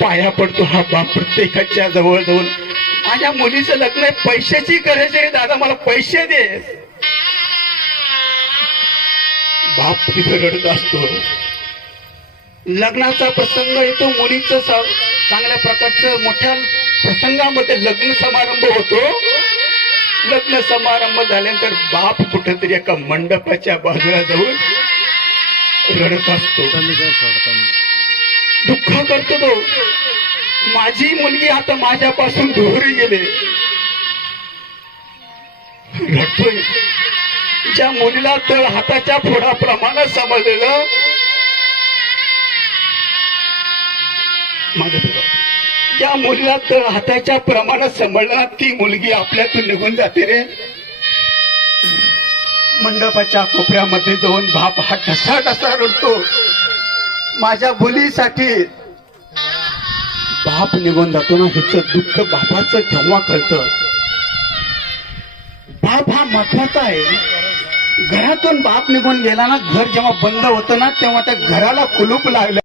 पाया पडतो हा बाप प्रत्येकाच्या जवळ जाऊन. माझ्या मुलीचं लग्न आहे, पैशाची गरज आहे दादा, मला पैसे दे. बाप तिथे रडत असतो. लग्नाचा प्रसंग येतो, मुलीचं चांगल्या प्रकारचं मोठ्या प्रसंगामध्ये लग्न समारंभ होतो. लग्न समारंभ झाल्यानंतर बाप कुठेतरी एका मंडपाच्या बाजूला जाऊन रडत असतो, दुःख करतो तो. माझी मुलगी आता माझ्यापासून दूर गेले. रडतोय. ज्या मुलीला तळ हाताच्या फोडाप्रमाणे समजलेलं ज्या मुलीला तळ हाताच्या प्रमाणात समजलं ती मुलगी आपल्यातून निघून जाते रे. मंडपाच्या कोपऱ्यामध्ये जाऊन बाप हा ढसा ढसा रडतो माझ्या मुलीसाठी. बाप निघून जातो ना, ह्याचं दुःख बापाचं जेव्हा कळतं. बाप हा महत्वाचा आहे. घरातून बाप निघून गेला ना, घर जेव्हा बंद होतं ना, तेव्हा त्या घराला कुलूप लागलं.